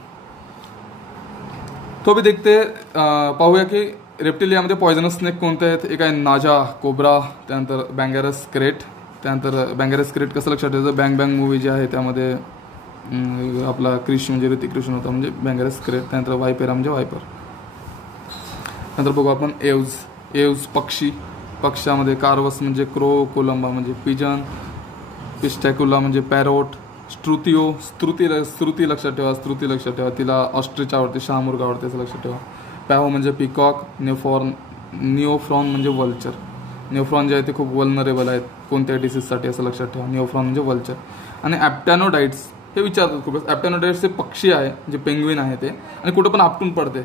तो भी देखते पाहूया की रेप्टिलियामध्ये पॉयझनस स्नेक कोणते आहेत. एक आहे नाजा, कोब्रा, त्यानंतर बँगरस क्रेट. त्यानंतर बँगरस क्रेट कसं लक्षात ठेवायचं, बँग मूवी जी आहे त्यामध्ये आपला क्रिश म्हणजे ऋतिक रोशन होता, म्हणजे बँगरस क्रेट. त्यानंतर वायपेरा म्हणजे वायपर. नंतर बघू आपण एव्ज पक्षामध्ये कार्वस म्हणजे क्रो, कोलंबा म्हणजे पिजन, पिस्टॅक्युला म्हणजे पॅरोट, स्त्रुती लक्षात ठेवा. तिला ऑस्ट्रिच आवडते, शहामुर्ग आवडते असं लक्षात ठेवा. पॅहो म्हणजे पिकॉक, निओफ्रॉन म्हणजे वल्चर. निओफ्रॉन जे आहे ते खूप वल्नरेबल आहेत कोणत्याही डिसीजसाठी असं लक्षात ठेवा. निओफ्रॉन म्हणजे वल्चर. आणि ॲप्टॅनोडाइट्स हे विचारतात खूपच. ॲप्टॅनोडाइट्स हे पक्षी आहे, जे पेंग्विन आहे ते, आणि कुठं पण आपटून पडते,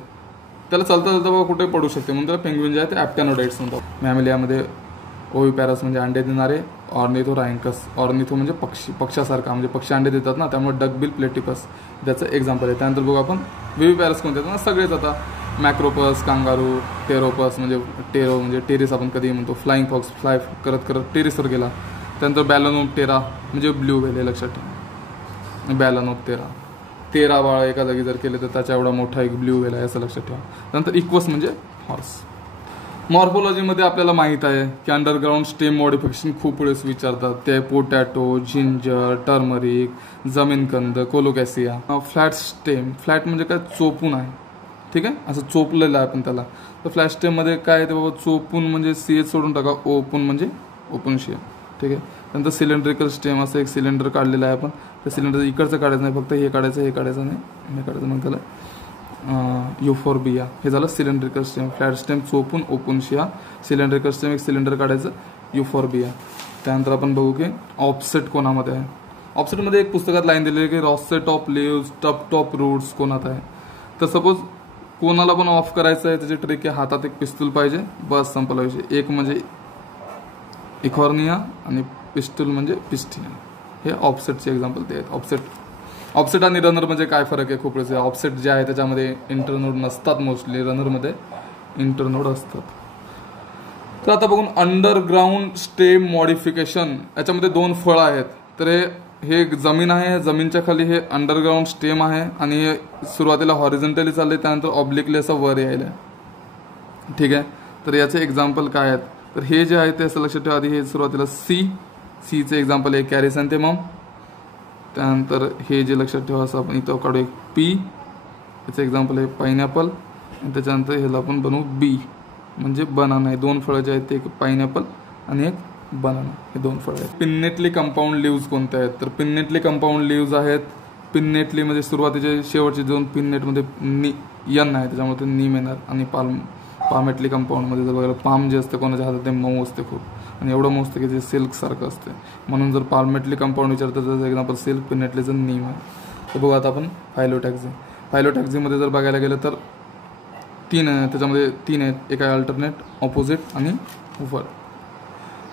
त्याला चालता बघा कुठे पडू शकते, म्हणून त्याला पेंग्विन जे आहे ते ॲप्टॅनोडाइट्स म्हणतात. मॅमेलियामध्ये ओव्हिपॅरस म्हणजे अंडे देणारे, ऑर्निथोरॅन्कस, ऑर्निथो म्हणजे पक्षासारखा, म्हणजे पक्षी अंडे देतात ना, त्यामुळे डकबिल प्लेटिपस त्याचं एक्झाम्पल आहे. त्यानंतर बघू आपण विव्हिपॅरस कोणते आहेत ना, सगळेच. आता मॅक्रोपस, कांगारू, टेरोपस म्हणजे टेरो म्हणजे टेरिस आपण कधी म्हणतो, फ्लाइंग फॉक्स फ्लाय करत करत टेरिसवर गेला. त्यानंतर बॅलनोप्टेरा म्हणजे ब्ल्यू व्हेल, हे लक्षात ठेवा. बॅलनोप्टेरा 13 बाळ एका जागी जर केले तर त्याच्या एवढा मोठा एक ब्ल्यू व्हेल आहे असं लक्षात ठेवा. त्यानंतर इक्वस म्हणजे हॉर्स. मॉर्फोलॉजीमध्ये आपल्याला माहीत आहे की अंडरग्राऊंड स्टेम मॉडिफिकेशन खूप वेळेस विचारतात. ते पोटॅटो, जिंजर, टर्मरिक, जमीनकंद, कोलोकॅसिया. फ्लॅट स्टेम, फ्लॅट म्हणजे काय, चोपून आहे, ठीक आहे, असं चोपलेलं आहे आपण त्याला. तर फ्लॅट स्टेममध्ये काय आहे ते बाबा, चोपून म्हणजे CH सोडून टाका, ओपून म्हणजे ओपन शिया, ठीक आहे. नंतर सिलेंड्रिकल स्टेम, असं एक सिलेंडर काढलेलं आहे आपण. त्या सिलेंडर इकडचं काढायचं नाही, फक्त हे काढायचं, हे काढायचं नाही, हे काढायचं, मग त्याला युफोर्बिया. हे झालं सिलेंड्रिकल स्टेम. फ्लॅट स्टेम चोपून ओपन शिया, सिलेंड्रिकल स्टेम एक सिलेंडर काढायचं, युफोर्बिया. त्यानंतर आपण बघू की ऑफसेट कोणामध्ये आहे. ऑफसेटमध्ये एक पुस्तकात लाईन दिलेली आहे की rosette of leaves, top roots कोणात आहे. तर सपोज कोणाला पण ऑफ करायचं आहे, त्याची ट्रिक आहे, हातात एक पिस्तूल पाहिजे, बस संपला विषय. एक म्हणजे इकॉर्निया आणि पिस्टूल म्हणजे पिस्टिया. हे ऑफसेटचे एक्झाम्पल ते आहेत. ऑफसेट आणि रनर म्हणजे काय फरक आहे खूप वेळेस. ऑफसेट जे आहे त्याच्यामध्ये इंटरनोड नसतात मोस्टली, रनरमध्ये इंटरनोड असतात. तर आता बघून अंडरग्राऊंड स्टेम मॉडिफिकेशन, याच्यामध्ये 2 फळं आहेत. तर हे जमीन आहे, जमीनच्या खाली हे अंडरग्राऊंड स्टेम आहे आणि हे सुरुवातीला हॉरिझॉन्टली चालले, त्यानंतर ऑब्लिकली असं वर यायला, ठीक आहे. तर याचे एक्झाम्पल काय आहेत, तर हे जे आहे ते असं लक्षात ठेवा. आधी हे सुरुवातीला सीचे एक्झाम्पल आहे कॅरिसॅन्थेमम. त्यानंतर हे जे लक्षात ठेवा, असं आपण इथं काढू एक पी, याचं एक्झाम्पल आहे पायनॅपल. आणि त्याच्यानंतर ह्याला आपण बनवू बी म्हणजे बनाना. हे 2 फळं जे आहेत ते एक पायनॅपल आणि एक बनाना, हे 2 फळं आहेत. पिन्नेटली कंपाऊंड लिव्ज कोणते आहेत, तर पिन्नेटली कंपाऊंड लिव्ज आहेत. पिन्नेटली म्हणजे सुरुवातीचे शेवटचे 2 पिन्नेटमध्ये यन आहे, त्याच्यामुळे ते नीम येणार. आणि पामेटली कंपाऊंडमध्ये जर बघायला, पाम जे असते कोणाच्या हातात ते मऊ असते खूप, आणि एवढं मऊ असते की ते सिल्क सारखं असते. म्हणून जर पाल्मेटली कंपाऊंड विचारतात त्याचं एक्झाम्पल सिल्क, पिन्नेटलीचं नीम आहे. तर बघू आता आपण फायलोटॅक्झी. फायलोटॅक्झीमध्ये जर बघायला गेलं तर 3 आहे, त्याच्यामध्ये 3 आहेत. एक आहे अल्टरनेट, ऑपोजिट आणि वर.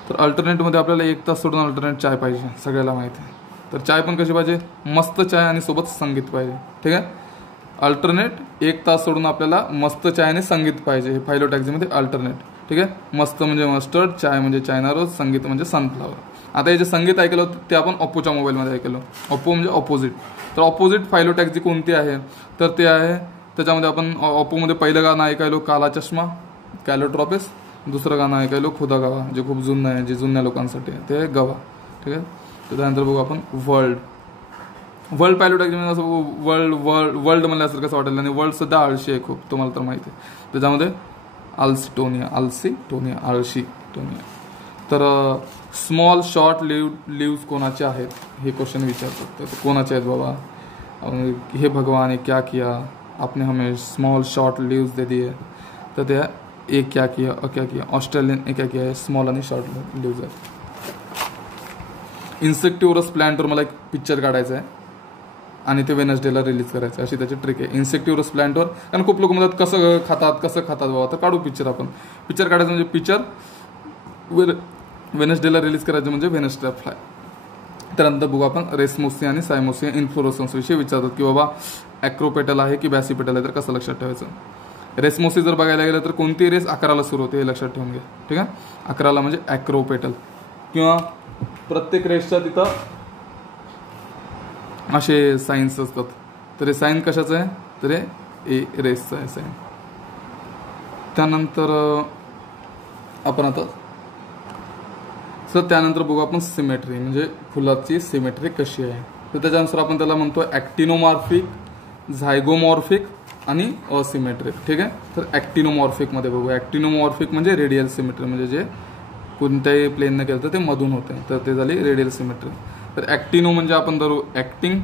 तर अल्टरनेटमध्ये आपल्याला 1 तास सोडून अल्टरनेट चाय पाहिजे, सगळ्याला माहिती आहे. तर चाय पण कशी पाहिजे, मस्त चाय आणि सोबत संगीत पाहिजे, ठीक आहे. अल्टरनेट 1 तास सोडून आपल्याला मस्त चाय आणि संगीत पाहिजे, हे फायलोटॅक्झीमध्ये अल्टरनेट, ठीक आहे. मस्त म्हणजे मस्टर्ड, चाय म्हणजे चायना रोज, संगीत म्हणजे सनफ्लावर. आता हे जे संगीत ऐकलं होतं ते आपण ओप्पोच्या मोबाईलमध्ये ऐकलं. ओप्पो म्हणजे ऑपोजिट. तर ऑपोजिट फायलोटॅक्झी कोणती आहे, तर ते आहे, त्याच्यामध्ये आपण ओप्पोमध्ये पहिलं गाणं ऐकायलो काला चष्मा, कॅलोट्रॉपिस. दुसरं गाणं ऐकायलो खुदा गवा, जे खूप जुनं आहे, जे जुन्या लोकांसाठी आहे, ते गवा, ठीक आहे. तर त्यानंतर बघू आपण वर्ल्ड फायलोटॅक्झी म्हणजे असं वर्ल्ड म्हणल्यासारखं कसं वाटेल. आणि वर्ल्ड सुद्धा आळशी आहे खूप, तुम्हाला तर माहिती आहे. त्याच्यामध्ये आळशी टोनिया. तर स्मॉल शॉर्ट लिव्स कोणाचे आहेत हे क्वेश्चन विचारतात. तर कोणाचे आहेत बाबा, हे भगवान ने क्या किया, आपने हमें स्मॉल शॉर्ट लिव्स दे दिए. तर त्या एक क्या किया, क्या किया, ऑस्ट्रेलियन एक क्या किया आहे, स्मॉल आणि शॉर्ट लिव्ज आहेत. इन्सेक्टिव्हरस प्लांटवर मला एक पिक्चर काढायचा आहे आणि ते वेनसडेला रिलीज करायचं, अशी त्याची ट्रिक आहे. इन्सेक्टिव्हरस प्लांटवर, कारण खूप लोक म्हणतात कसं खातात बाबा. तर काढू पिक्चर आपण. पिक्चर काढायचं म्हणजे पिक्चर वेनसडेला रिलीज करायचं म्हणजे वेनसडे फ्लाय. त्यानंतर बघू आपण रेसमोसिया आणि सायमोसिया इन्फ्लोरोसन्स विषयी विचारतात की बाबा ॲक्रोपेटल आहे की बॅसिपेटल आहे, तर कसं लक्षात ठेवायचं. रेसमोसी जर बघायला गेलं तर कोणती रेस 11ला सुरू होते हे लक्षात ठेवून घ्या, ठीक आहे. 11ला म्हणजे ॲक्रोपेटल. किंवा प्रत्येक रेसच्या तिथं असे सायन्स असतात. तर हे साईन कशाचं आहे, तर हे रेसचं आहे साईन. त्यानंतर आपण आता त्यानंतर बघू आपण सिमेट्री, म्हणजे फुलाची सिमेट्री कशी आहे. तर त्याच्यानुसार आपण त्याला म्हणतो ॲक्टिनोमॉर्फिक, झायगोमॉर्फिक आणि असिमेट्रिक, ठीक आहे. तर ॲक्टिनोमॉर्फिकमध्ये बघू. ॲक्टिनोमॉर्फिक म्हणजे रेडियल सिमेट्री, म्हणजे जे कोणत्याही प्लेननं केलं तर ते मधून होते, तर ते झाली रेडियल सिमेट्री. तर ॲक्टिनो म्हणजे आपण धरू ॲक्टिंग.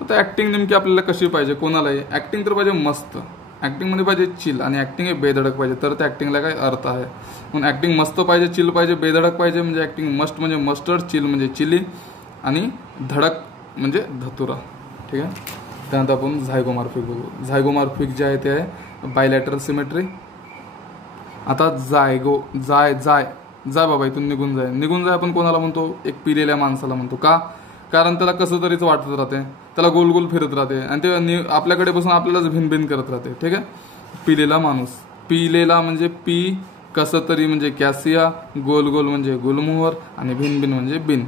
तर ॲक्टिंग नेमकी आपल्याला कशी पाहिजे, कोणालाही ॲक्टिंग तर पाहिजे मस्त, ॲक्टिंगमध्ये पाहिजे चिल, आणि ॲक्टिंग हे बेधडक पाहिजे, तर त्या ॲक्टिंगला काही अर्थ आहे. म्हणून ॲक्टिंग मस्त पाहिजे, चिल पाहिजे, बेधडक पाहिजे. म्हणजे ॲक्टिंग मस्ट म्हणजे मस्टर्ड, चिल म्हणजे चिली, आणि धडक म्हणजे धतुरा, ठीक आहे. त्यानंतर आपण झायगोमॉर्फिक बघू. झायगोमॉर्फिक जे आहे ते आहे बायलॅटरल सिमेट्री. आता जाय बाबा इथून निघून जाय आपण कोणाला म्हणतो, एक पिलेल्या माणसाला म्हणतो. का, कारण त्याला कसं तरीच वाटत राहते, त्याला गोल गोल फिरत राहते आणि ते आपल्याकडे बसून आपल्यालाच भिनभिन करत राहते. ठीक आहे. पिलेला माणूस, पिलेला म्हणजे पी, कसं तरी म्हणजे कॅसिया, गोल गोल म्हणजे गुलमोहर आणि भिनभिन म्हणजे बिन.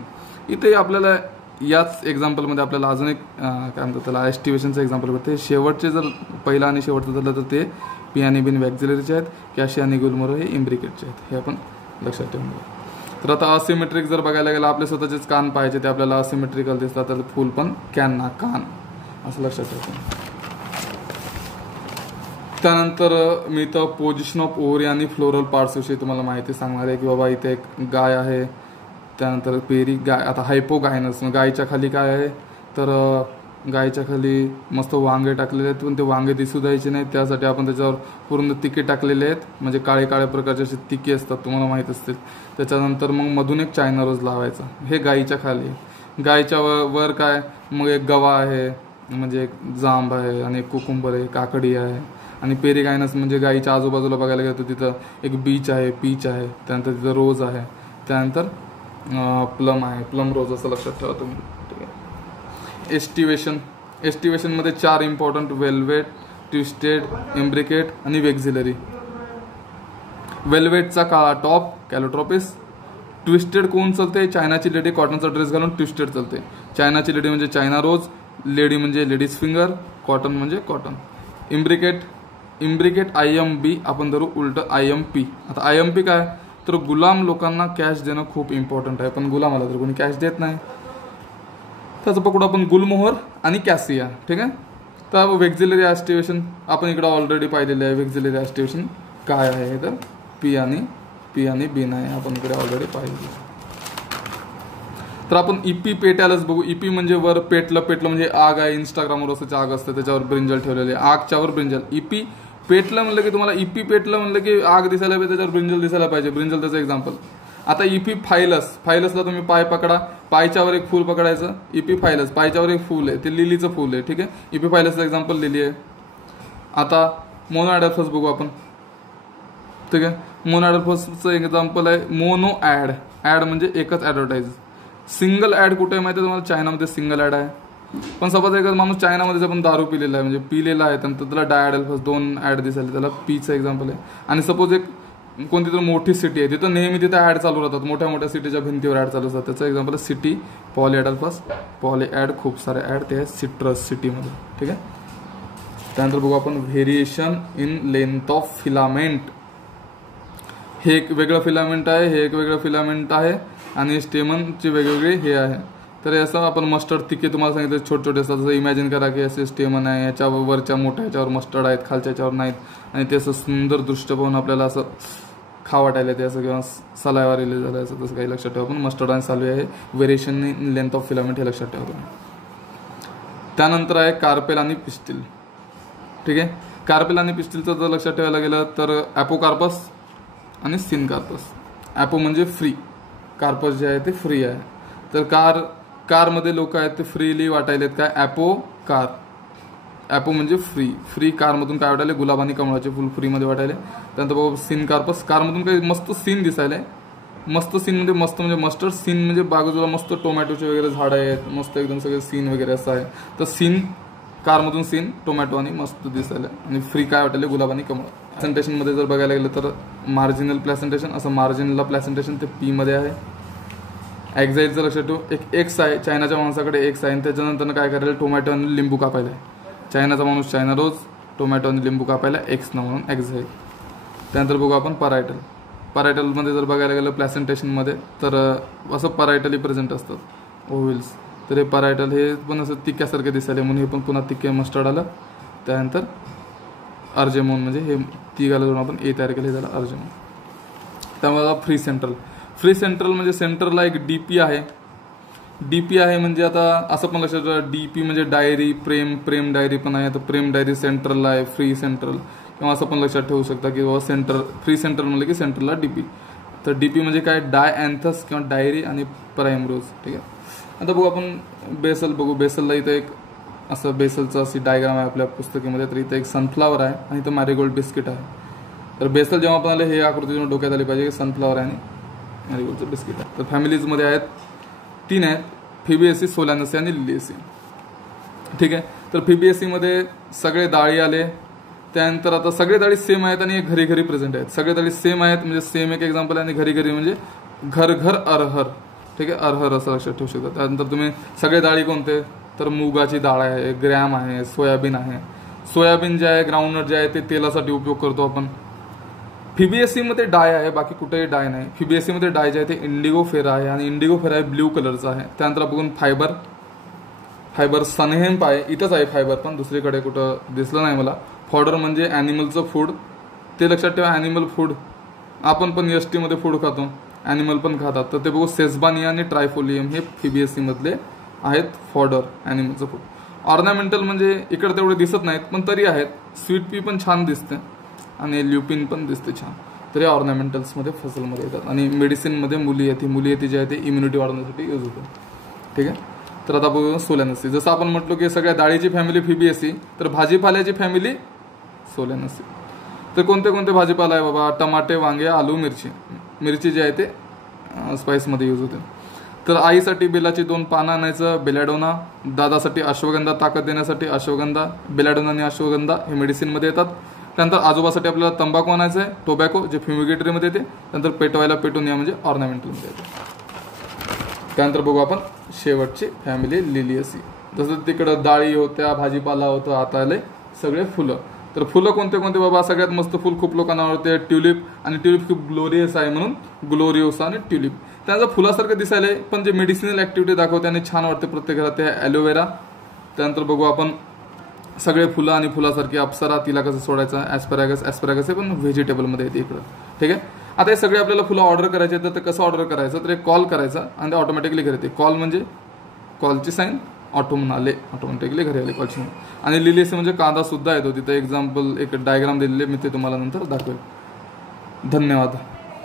इथे आपल्याला याच एक्झाम्पलमध्ये आपल्याला अजून एक काय म्हणतात त्याला एस्टिवेशनचं एक्झाम्पल भेटते. शेवटचे जर पहिला आणि शेवटचं झालं तर ते पी आणि बिन वॅक्झिलरीचे आहेत, कॅशिया आणि गुलमोहर हे इम्ब्रिकेटचे आहेत. हे आपण लक्षात ठेवून घ्या. तर आता असिमेट्रिक जर बघायला गेलं, आपले स्वतःचेच कान पाहिजे ते आपल्याला असिमेट्रिकल दिसतात, तर फुल पण कॅन ना कान असं लक्षात ठेवतो. त्यानंतर मी तर पोझिशन ऑफ ओव्हरी आणि फ्लोरल पार्ट्स विषयी तुम्हाला माहिती सांगणार आहे की बाबा इथे एक गाय आहे, त्यानंतर पेरी गाय. आता हायपोगायनस, गायच्या खाली काय आहे तर गायच्या खाली मस्त वांगे टाकलेले आहेत, पण ते वांगे दिसू द्यायचे नाहीत, त्यासाठी आपण त्याच्यावर पूर्ण तिके टाकलेले आहेत, म्हणजे काळे काळे प्रकारचे असे तिके असतात, तुम्हाला माहीत असतील. त्याच्यानंतर मग मधून एक चायना रोज लावायचा, हे गायीच्या खाली. गायीच्या वर काय मग एक गवा आहे, म्हणजे एक जांब आहे आणि एक कुकुंबर आहे, काकडी आहे. आणि पेरीगायनस म्हणजे गायीच्या आजूबाजूला बघायला गेलं तर तिथं एक बीच आहे, पीच आहे, त्यानंतर तिथं रोज आहे, त्यानंतर प्लम आहे, प्लम रोज असं लक्षात ठेवा तुम्ही. ठीक आहे. एस्टिवेशनमध्ये 4 इम्पॉर्टंट: वेल्वेट, ट्विस्टेड, इम्ब्रिकेट आणि वेक्झिलरी. वेल्वेटचा काळा टॉप कॅलोट्रोपिस. ट्विस्टेड कोण चालते? चायनाची लेडी कॉटनचा ड्रेस घालून ट्विस्टेड चालते. चायनाची लेडी म्हणजे चायना रोज, लेडी म्हणजे लेडीज फिंगर, कॉटन म्हणजे कॉटन. इम्ब्रिकेट IMB आपण धरू उलट IMP. आता IMP काय तर गुलाम लोकांना कॅश देणं खूप इम्पॉर्टंट आहे, पण गुलामाला तर कोणी कॅश देत नाही, त्याचं पकडू आपण गुलमोहर आणि कॅसिया. ठीक आहे. तर वेक्झिलरी ॲस्टिवेशन आपण इकडं ऑलरेडी पाहिलेलं आहे. वेक्झिलरी ॲस्टिवेशन काय आहे तर पी आणि बिन आहे, आपण इकडे ऑलरेडी पाहिजे. तर आपण इपी पेट्यालाच बघू. इपी म्हणजे वर पेटलं म्हणजे आग आहे, इंस्टाग्रामवर असं आग असतं त्याच्यावर ब्रिंजल ठेवलेले, आगच्यावर ब्रिंजल. इपी पेटलं म्हणलं की तुम्हाला इपी पेटलं म्हणलं की आग दिसायला पाहिजे, त्याच्यावर ब्रिंजल दिसायला पाहिजे. ब्रिंजल त्याचं एक्झाम्पल. आता इपी फायलसला तुम्ही पाय पकडा, पायच्यावर एक फूल पकडायचं. इपी फायलस पायच्यावर एक फूल आहे, ते लिलीचं फूल आहे. ठीक आहे. इपी फायलसचं एक्झाम्पल लिली आहे. आता मोनोॲडल्फस बघू आपण. ठीक आहे. मोनोॲडल्फसचं एक्झाम्पल आहे मोनो ॲड म्हणजे एकच ॲडव्हर्टाईज. सिंगल ॲड कुठे आहे माहिती आहे तुम्हाला? चायनामध्ये सिंगल ॲड आहे. पण सपोज एकच माणूस चायनामध्ये पण दारू पिलेला आहे, म्हणजे पिलेला आहे, त्यानंतर त्याला डायॲडल्फस 2 ॲड दिसायला, त्याला पीचं एक्झाम्पल आहे. आणि सपोज एक कोणती तर मोठी सिटी आहे, तिथं नेहमी तिथं ॲड चालू राहतात, मोठ्या मोठ्या सिटीच्या भिंतीवर ॲड चालू असतात, त्याचं एक्झाम्पल आहे सिटी पॉलीॲडल्फस. पॉली ॲड खूप सारे ॲड ते आहे सिट्रस सिटीमध्ये. ठीक आहे. त्यानंतर बघू आपण variation in length of filament. हे एक वेगळं फिलामेंट आहे, हे एक वेगळं फिलामेंट आहे आणि स्टेमनचे वेगवेगळे हे आहे. तर असं आपण मस्टर्ड तिके तुम्हाला सांगितलं छोटे छोटे असतात. जसं इमॅजिन करा की असे स्टेमन आहे, याच्यावर वरच्या मोठ्या याच्यावर मस्टर्ड आहेत, खालच्या याच्यावर नाहीत, आणि ते असं सुंदर दृष्ट पाहून आपल्याला असं खा वाटायला ते असं, किंवा सलायवा रिलीज झालं असं, तसं काही लक्षात ठेवा. पण मस्टर्ड आणि सालवी आहे. Variation in length of filament हे लक्षात ठेवा तुम्ही. त्यानंतर आहे कार्पेल आणि पिस्टिल. ठीक आहे. कार्पेल आणि पिस्टिलचं जर लक्षात ठेवायला गेलं तर ॲपोकार्पस आणि सिनकार्पस. ॲपो म्हणजे फ्री, कार्पस जे आहे ते फ्री आहे. तर कारमध्ये लोक आहेत ते फ्रीली वाटायलेत काय? ॲपो म्हणजे फ्री कारमधून काय वाटायले? गुलाब आणि कमळाचे फुल फ्रीमध्ये वाटायले. त्यानंतर बघा सिनकार्पस, कारमधून काही मस्त सीन दिसायला. मस्त सीन म्हणजे मस्त म्हणजे मस्टर्ड सीन म्हणजे बाजूला मस्त टोमॅटोचे वगैरे झाडं आहेत, मस्त एकदम सगळे सीन वगैरे असं आहे. तर सीन कारमधून सीन टोमॅटो आणि मस्त दिसायला, आणि फ्री काय वाटायले? गुलाब आणि कमळ. प्लॅसेंटेशनमध्ये जर बघायला गेलं तर मार्जिनल प्लॅसेंटेशन, असं मार्जिनला प्लॅसेंटेशन ते पी मध्ये आहे. एक्झाईटचं लक्षात ठेवू. एक एक्स आहे, चायनाच्या माणसाकडे एक्स आहे, आणि त्याच्यानंतर काय करायला? टोमॅटो आणि लिंबू कापायला. चायनाचा माणूस चायना रोज, टोमॅटो आणि लिंबू कापायला एक्स न म्हणून एक्झाईट. त्यानंतर बघू आपण परायटलमध्ये जर बघायला गेलं प्लॅसेंटेशनमध्ये तर असं परायटली प्रेझेंट असतात ओव्हिल्स. तर हे परायटल हे पण असं तिक्यासारखे दिसायला, म्हणून हे पण पुन्हा तिक्या मस्टर्ड आलं. त्यानंतर अर्जेमोन म्हणजे हे तिघाला जोडून आपण ए तयार केलं, हे झालं अर्जेमोन. त्यामुळे फ्री सेंट्रल म्हणजे सेंटरला एक डीपी आहे. डीपी आहे म्हणजे आता असं पण लक्षात ठेवा, डीपी म्हणजे डायरी, प्रेम डायरी पण आहे. तर प्रेम डायरी सेंट्रलला आहे, फ्री सेंट्रल, किंवा असं पण लक्षात ठेवू शकता की बाबा फ्री सेंट्रल म्हणलं की सेंट्रलला डीपी. तर डीपी म्हणजे काय? डायॲन्थस किंवा डायरी आणि प्राइमरोज. ठीक आहे. आता बघू आपण बेसल बघू. बेसलला इथं एक असं बेसलचं अशी डायग्राम आहे आपल्या पुस्तकामध्ये. तर इथं एक सनफ्लावर आहे आणि इथं मॅरीगोल्ड बिस्किट आहे. तर बेसल जेव्हा आपण आले हे आकृती डोक्यात आली पाहिजे की सनफ्लावर आहे आणि मॅरीगोल्डचं बिस्किट आहे. तर फॅमिलीजमध्ये आहेत 3 आहेत. FEBSE, सोलॅनसी आणि लिलिएसी. ठीक आहे. तर FEBSE मध्ये सगळे डाळी आले. त्यानंतर आता सगळे डाळी सेम आहेत आणि घरी घरी प्रेझेंट आहेत. सगळे डाळी सेम आहेत म्हणजे सेम एक एक्झाम्पल आहे आणि घरी घरी म्हणजे घर घर अरहर. ठीक आहे, अरहर असं लक्षात ठेवू शकता. त्यानंतर तुम्ही सगळे डाळी कोणते, तर मुगाची डाळ आहे, ग्रॅम आहे, सोयाबीन आहे. सोयाबीन जे आहे, ग्राउंडनट जे आहे ते तेलासाठी उपयोग करतो आपण. FEBSE मध्ये डाय आहे, बाकी कुठेही डाय नाही. FEBSE मध्ये डाय जे आहे ते इंडिगो फेरा आहे आणि इंडिगो फेरा ब्ल्यू कलरचा आहे. त्यानंतर बघून फायबर सनहेम्प आहे, इथंच आहे फायबर पण दुसरीकडे कुठं दिसलं नाही मला. फॉडर म्हणजे ॲनिमलचं फूड, ते लक्षात ठेवा. ॲनिमल फूड आपण पण ST मध्ये फूड खातो, ॲनिमल पण खातात. तर ते बघू सेस्बानिया आणि ट्रायफोलियम हे FEBSE मधले आहेत फॉडर, ॲनिमलचं फूड. ऑर्नामेंटल म्हणजे इकडे तेवढे दिसत नाहीत पण तरी आहेत. स्वीट पी पण छान दिसते आणि ल्युपिन पण दिसते छान. तर हे ऑर्नामेंटल्समध्ये फसलमध्ये येतात. आणि मेडिसिनमध्ये मुलीयेती जे आहे ते इम्युनिटी वाढवण्यासाठी यूज होते. ठीक आहे. तर आता बघू सोलॅनसी. जसं आपण म्हटलो की सगळ्या डाळीची फॅमिली FEBSE, तर भाजीपाल्याची फॅमिली सोलॅनसी. तर कोणते कोणते भाजीपाला आहे बाबा, टमाटे, वांगे, आलू, मिरची जे आहे ते स्पाइसमध्ये यूज होते. तर आईसाठी बेलाची 2 पानं आणायचं, बेलॅडोना. दादासाठी अश्वगंधा, ताकद देण्यासाठी अश्वगंधा. बेलॅडोना आणि अश्वगंधा हे मेडिसिनमध्ये येतात. त्यानंतर आजोबासाठी आपल्याला तंबाखू आणायचं आहे, टोबॅको जे फ्युमिगेटरीमध्ये येते. त्यानंतर पेटवायला पेटोनिया म्हणजे ऑर्नामेंटलमध्ये येते. त्यानंतर बघू आपण शेवटची फॅमिली लिलिएसी. जसं तिकडं डाळी होत्या, भाजीपाला होतं, आता आले सगळे फुलं. तर फुलं कोणते कोणते बाबा, सगळ्यात मस्त फुल खूप लोकांना आवडते ट्युलिप. आणि ट्युलिप खूप ग्लोरियस आहे म्हणून ग्लोरियोसा आणि ट्युलिप. त्यानंतर फुलासारखं दिसायला पण जे मेडिसिनल ऍक्टिव्हिटी दाखवते आणि छान वाटते प्रत्येक घरात, ते ॲलोवेरा. त्यानंतर बघू आपण सगळे फुलं आणि फुलासारखी अप्सरा, तिला कसं सोडायचं, ॲस्पॅरागस हे पण व्हेजिटेबलमध्ये येते इकडं. ठीक आहे. आता हे सगळे आपल्याला फुलं ऑर्डर करायचे, तर ते कसं ऑर्डर करायचं, तर एक कॉल करायचा आणि ते ऑटोमॅटिकली घरी येते. कॉल म्हणजे कॉलची साईन, ऑटोमन आले, ऑटोमॅटिकली घरी आले कॉलची. आणि लिलिएसी म्हणजे कांदा सुद्धा येतो. तिथं एक्झाम्पल एक डायग्राम दिलेले, मी ते तुम्हाला नंतर दाखवेल. धन्यवाद.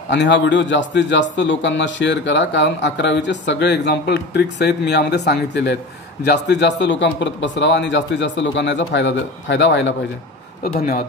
आणि हा व्हिडिओ जास्तीत जास्त लोकांना शेअर करा, कारण 11वीचे सगळे एक्झाम्पल ट्रिक्स सहित मी यामध्ये सांगितलेले आहेत. जास्तीत जास्त लोकांपर्यंत पसरावा आणि जास्तीत जास्त लोकांना याचा फायदा व्हायला पाहिजे. तर धन्यवाद.